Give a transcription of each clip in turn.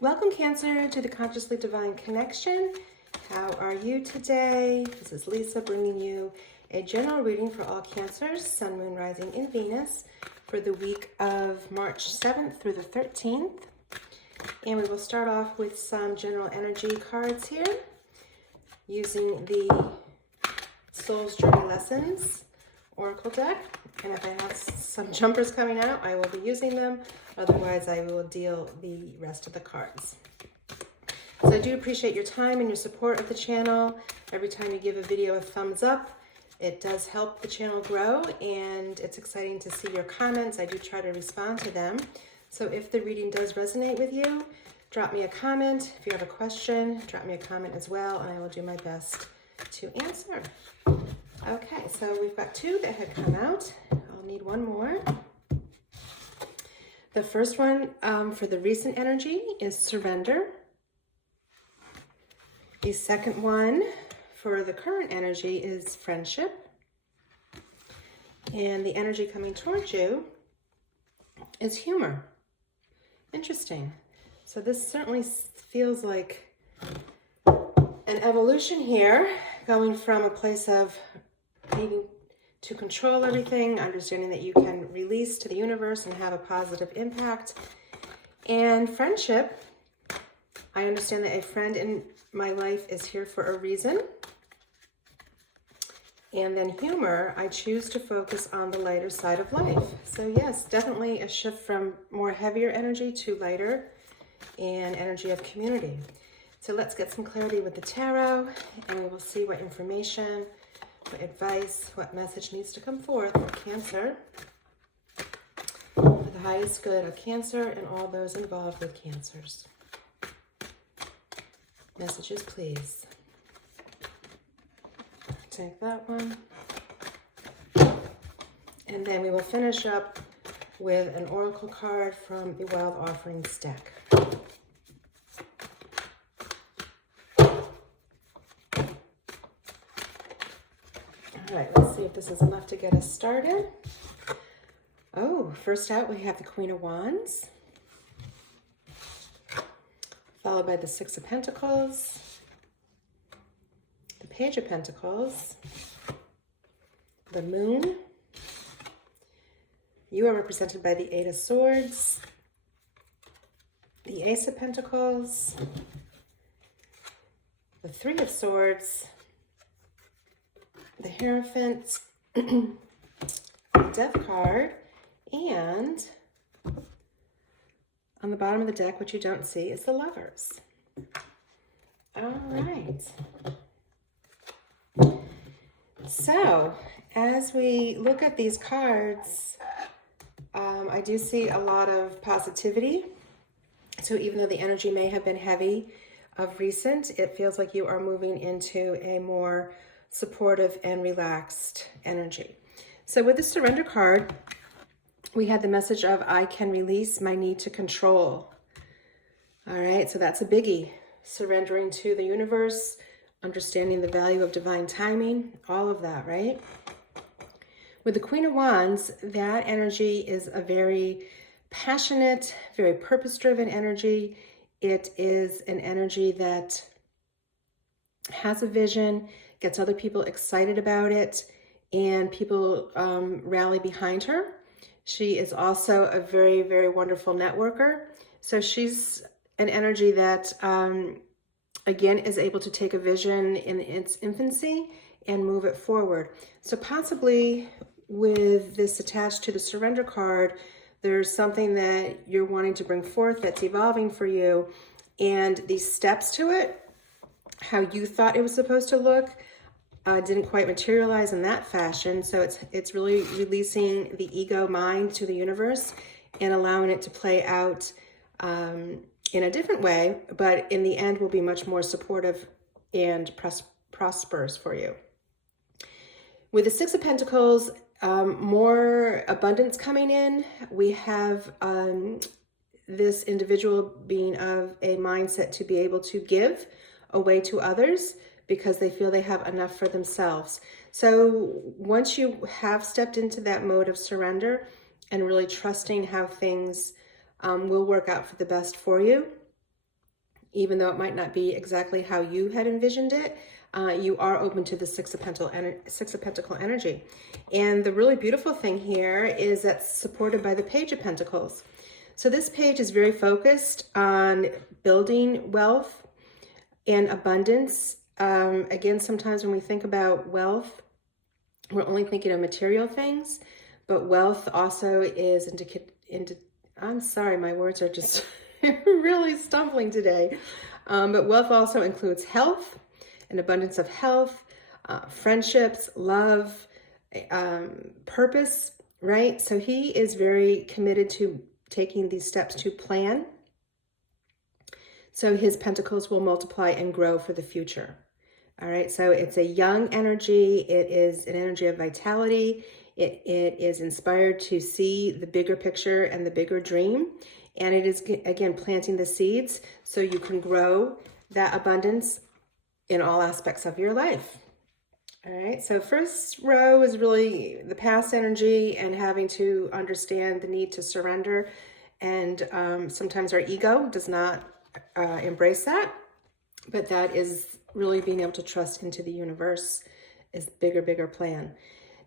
Welcome, Cancer, to the Consciously Divine Connection. How are you today? This is Lisa bringing you a general reading for all Cancers, Sun, Moon, Rising, and Venus for the week of March 7th through the 13th. And we will start off with some general energy cards here using the Soul's Journey Lessons Oracle deck. And if I have some jumpers coming out, I will be using them. Otherwise, I will deal the rest of the cards. So I do appreciate your time and your support of the channel. Every time you give a video a thumbs up, it does help the channel grow, and it's exciting to see your comments. I do try to respond to them. So if the reading does resonate with you, drop me a comment. If you have a question, drop me a comment as well, and I will do my best to answer. Okay, so we've got two that had come out. I'll need one more. The first one for the recent energy is surrender. The second one for the current energy is friendship. And the energy coming towards you is humor. Interesting. So this certainly feels like an evolution here, going from a place of needing to control everything, understanding that you can release to the universe and have a positive impact. And friendship, I understand that a friend in my life is here for a reason. And then humor, I choose to focus on the lighter side of life. So yes, definitely a shift from more heavier energy to lighter and energy of community. So let's get some clarity with the tarot, and we will see what information, what advice, what message needs to come forth for Cancer, for the highest good of Cancer and all those involved with Cancers. Messages, please. Take that one. And then we will finish up with an oracle card from the Wild Offerings deck. All right, let's see if this is enough to get us started. Oh, first out we have the Queen of Wands, followed by the Six of Pentacles, the Page of Pentacles, the Moon. You are represented by the Eight of Swords, the Ace of Pentacles, the Three of Swords, the Hierophant, the Death card, and on the bottom of the deck, which you don't see, is the Lovers. All right. So, as we look at these cards, I do see a lot of positivity. So even though the energy may have been heavy of recent, it feels like you are moving into a more supportive and relaxed energy. So with the Surrender card, we had the message of I can release my need to control. All right, so that's a biggie. Surrendering to the universe, understanding the value of divine timing, all of that, right? With the Queen of Wands, that energy is a very passionate, very purpose-driven energy. It is an energy that has a vision, gets other people excited about it, and people rally behind her. She is also a very, very wonderful networker. So she's an energy that, again, is able to take a vision in its infancy and move it forward. So possibly with this attached to the Surrender card, there's something that you're wanting to bring forth that's evolving for you, and these steps to it, how you thought it was supposed to look, didn't quite materialize in that fashion. So it's really releasing the ego mind to the universe and allowing it to play out in a different way, but in the end will be much more supportive and prosperous for you. With the Six of Pentacles, more abundance coming in. We have this individual being of a mindset to be able to give away to others because they feel they have enough for themselves. So once you have stepped into that mode of surrender and really trusting how things will work out for the best for you, even though it might not be exactly how you had envisioned it. You are open to the Six of Pentacle energy. And the really beautiful thing here is that's supported by the Page of Pentacles. So this page is very focused on building wealth and abundance. Again, sometimes when we think about wealth, we're only thinking of material things, but wealth also is into I'm sorry, my words are just really stumbling today. But wealth also includes health, an abundance of health, friendships, love, purpose, right? So he is very committed to taking these steps to plan. So his pentacles will multiply and grow for the future. All right, so it's a young energy. It is an energy of vitality. It is inspired to see the bigger picture and the bigger dream. And it is, again, planting the seeds so you can grow that abundance in all aspects of your life. All right, so first row is really the past energy and having to understand the need to surrender. And sometimes our ego does not embrace that, but that is really being able to trust into the universe is bigger plan.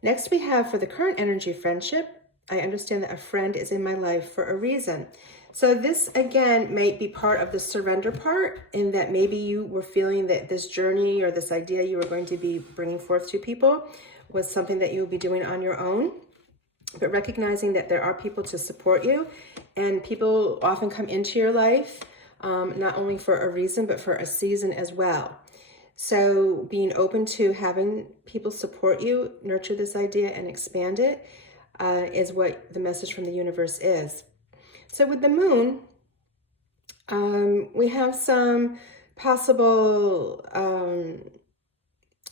Next we have for the current energy, friendship. I understand that a friend is in my life for a reason. So this again may be part of the surrender part, in that maybe you were feeling that this journey or this idea you were going to be bringing forth to people was something that you will be doing on your own, but recognizing that there are people to support you, and people often come into your life not only for a reason, but for a season as well. So being open to having people support you, nurture this idea and expand it is what the message from the universe is. So with the moon, we have some possible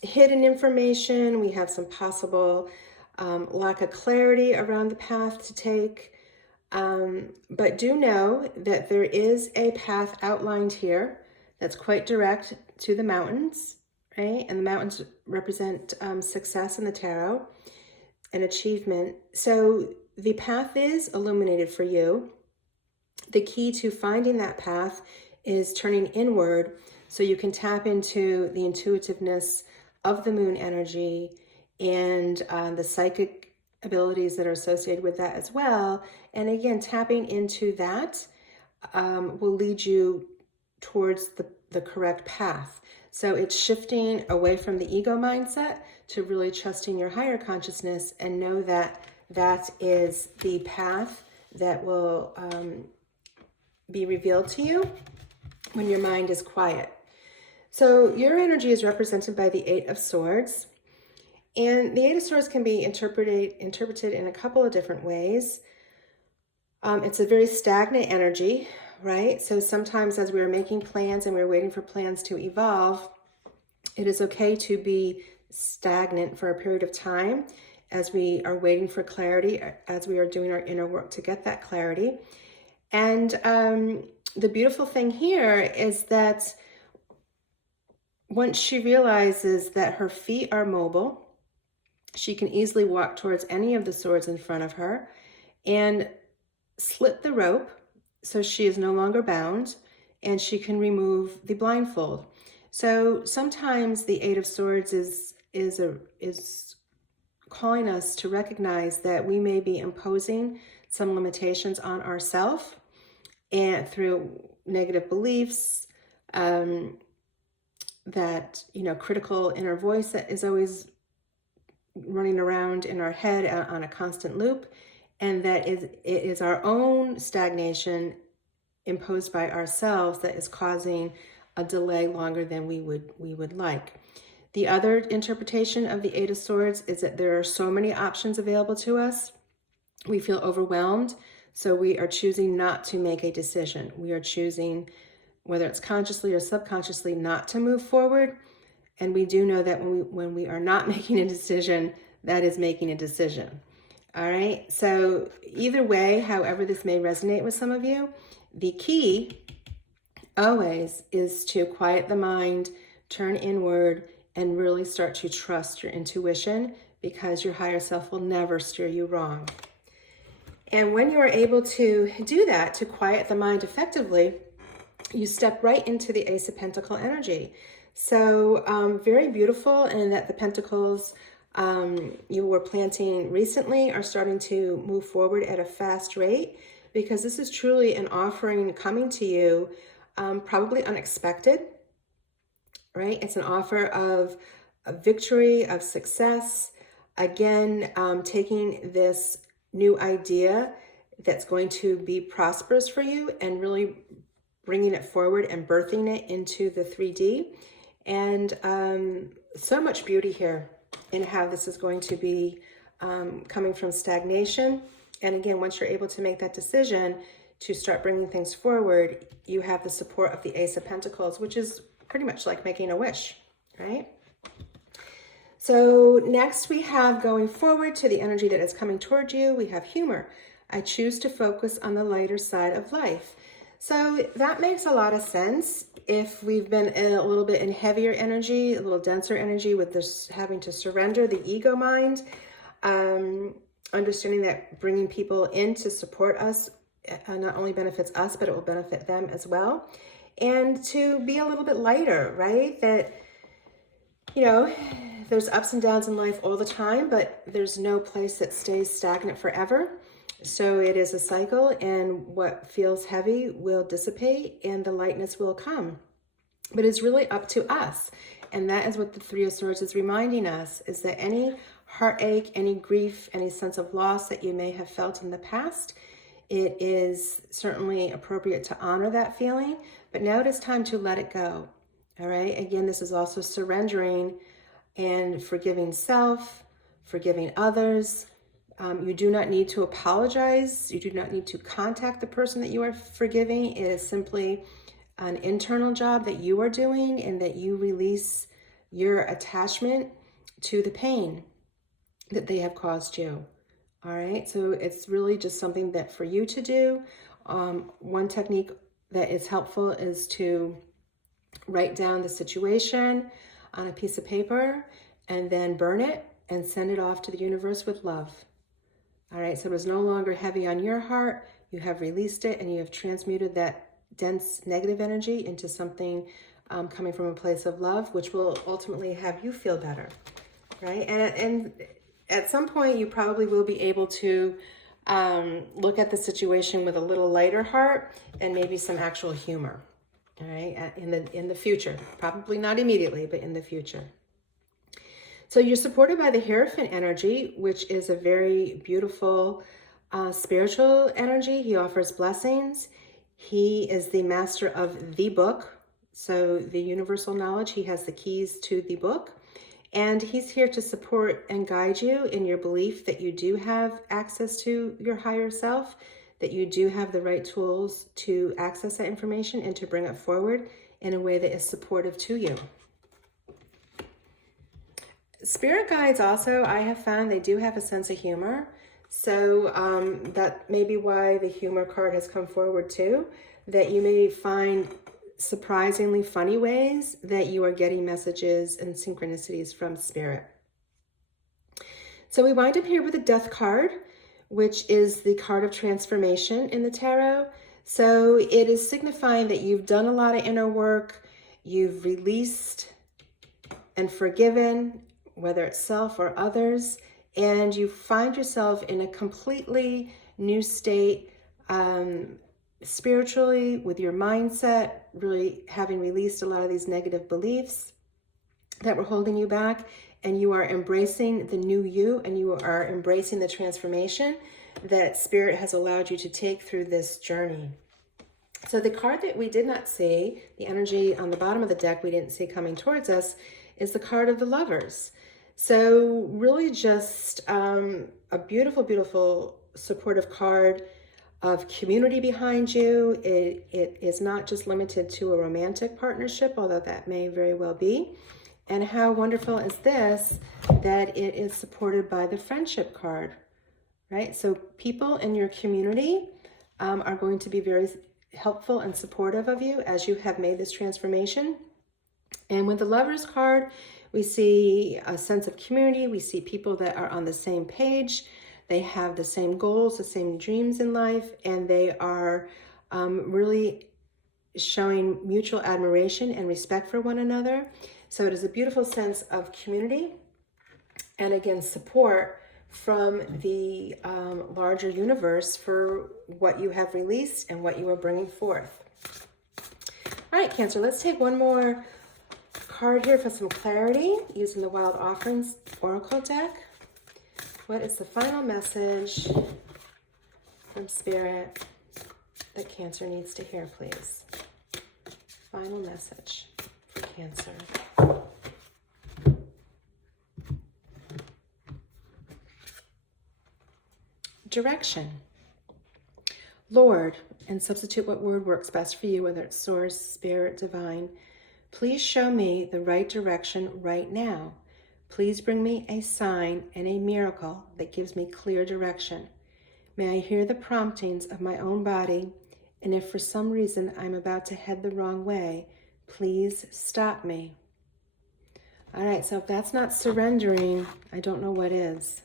hidden information. We have some possible lack of clarity around the path to take. But do know that there is a path outlined here that's quite direct to the mountains, right? And the mountains represent success in the tarot and achievement. So the path is illuminated for you. The key to finding that path is turning inward so you can tap into the intuitiveness of the moon energy and the psychic abilities that are associated with that as well. And again, tapping into that will lead you towards the correct path. So it's shifting away from the ego mindset to really trusting your higher consciousness and know that that is the path that will be revealed to you when your mind is quiet. So your energy is represented by the Eight of Swords. And the Eight of Swords can be interpreted in a couple of different ways. It's a very stagnant energy, right? So sometimes as we're making plans and we're waiting for plans to evolve, it is okay to be stagnant for a period of time as we are waiting for clarity, as we are doing our inner work to get that clarity. And the beautiful thing here is that once she realizes that her feet are mobile, she can easily walk towards any of the swords in front of her and slip the rope so she is no longer bound, and she can remove the blindfold. So sometimes the Eight of Swords is calling us to recognize that we may be imposing some limitations on ourselves and through negative beliefs, that, critical inner voice that is always running around in our head on a constant loop, and that it is our own stagnation imposed by ourselves that is causing a delay longer than we would like. The other interpretation of the Eight of Swords is that there are so many options available to us. We feel overwhelmed, so we are choosing not to make a decision. We are choosing, whether it's consciously or subconsciously, not to move forward. And we do know that when we are not making a decision, that is making a decision. All right. So either way, however this may resonate with some of you, the key always is to quiet the mind, turn inward, and really start to trust your intuition, because your higher self will never steer you wrong. And when you are able to do that, to quiet the mind effectively, you step right into the Ace of Pentacle energy. So very beautiful, and that the pentacles you were planting recently are starting to move forward at a fast rate, because this is truly an offering coming to you, probably unexpected, right? It's an offer of a victory, of success. Again, taking this new idea that's going to be prosperous for you and really bringing it forward and birthing it into the 3D. And so much beauty here in how this is going to be coming from stagnation. And again, once you're able to make that decision to start bringing things forward, you have the support of the Ace of Pentacles, which is pretty much like making a wish, right? So next we have, going forward to the energy that is coming toward you, we have humor. I choose to focus on the lighter side of life. So that makes a lot of sense. If we've been a little bit in heavier energy, a little denser energy with this having to surrender the ego mind, understanding that bringing people in to support us not only benefits us, but it will benefit them as well. And to be a little bit lighter, right? That, you know, there's ups and downs in life all the time, but there's no place that stays stagnant forever. So it is a cycle, and what feels heavy will dissipate and the lightness will come. But it's really up to us. And that is what the Three of Swords is reminding us, is that any heartache, any grief, any sense of loss that you may have felt in the past, it is certainly appropriate to honor that feeling, but now it is time to let it go. All right. Again, this is also surrendering and forgiving self, forgiving others. You do not need to apologize. You do not need to contact the person that you are forgiving. It is simply an internal job that you are doing, and that you release your attachment to the pain that they have caused you. All right. So it's really just something that for you to do. One technique that is helpful is to write down the situation on a piece of paper and then burn it and send it off to the universe with love. All right, so it is no longer heavy on your heart. You have released it, and you have transmuted that dense negative energy into something coming from a place of love, which will ultimately have you feel better, right? And at some point, you probably will be able to look at the situation with a little lighter heart and maybe some actual humor, all right, in the future. Probably not immediately, but in the future. So you're supported by the Hierophant energy, which is a very beautiful spiritual energy. He offers blessings. He is the master of the book. So the universal knowledge, he has the keys to the book. And he's here to support and guide you in your belief that you do have access to your higher self, that you do have the right tools to access that information and to bring it forward in a way that is supportive to you. Spirit guides also, I have found they do have a sense of humor. So that may be why the humor card has come forward too, that you may find surprisingly funny ways that you are getting messages and synchronicities from Spirit. So we wind up here with the Death card, which is the card of transformation in the tarot. So it is signifying that you've done a lot of inner work, you've released and forgiven, whether it's self or others, and you find yourself in a completely new state, spiritually, with your mindset, really having released a lot of these negative beliefs that were holding you back, and you are embracing the new you, and you are embracing the transformation that Spirit has allowed you to take through this journey. So the card that we did not see, the energy on the bottom of the deck we didn't see coming towards us, is the card of the Lovers. So really just a beautiful, beautiful supportive card of community behind you. It is not just limited to a romantic partnership, although that may very well be. And how wonderful is this, that it is supported by the Friendship card, right? So people in your community are going to be very helpful and supportive of you as you have made this transformation. And with the Lovers card, we see a sense of community. We see people that are on the same page. They have the same goals, the same dreams in life, and they are really showing mutual admiration and respect for one another. So it is a beautiful sense of community and, again, support from the larger universe for what you have released and what you are bringing forth. All right, Cancer, let's take one more card here for some clarity using the Wild Offerings Oracle deck. What is the final message from Spirit that Cancer needs to hear, please? Final message for Cancer. Direction. Lord, and substitute what word works best for you, whether it's Source, Spirit, Divine. Please show me the right direction right now. Please bring me a sign and a miracle that gives me clear direction. May I hear the promptings of my own body, and if for some reason I'm about to head the wrong way, please stop me. All right, so if that's not surrendering, I don't know what is.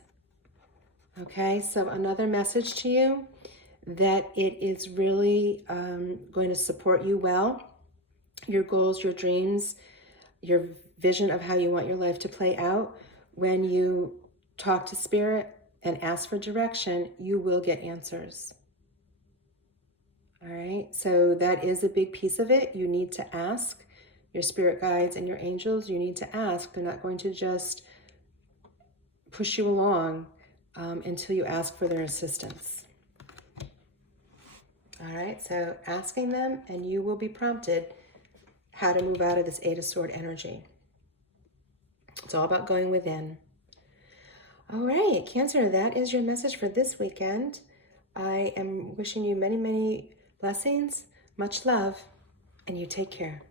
Okay, so another message to you, that it is really going to support you well. Your goals, your dreams, your vision of how you want your life to play out. When you talk to Spirit and ask for direction, you will get answers. All right, so that is a big piece of it. You need to ask your spirit guides and your angels. You need to ask. They're not going to just push you along until you ask for their assistance. All right, so asking them, and you will be prompted how to move out of this Eight of Swords energy. It's all about going within. All right, Cancer, that is your message for this weekend. I am wishing you many, many blessings, much love, and you take care.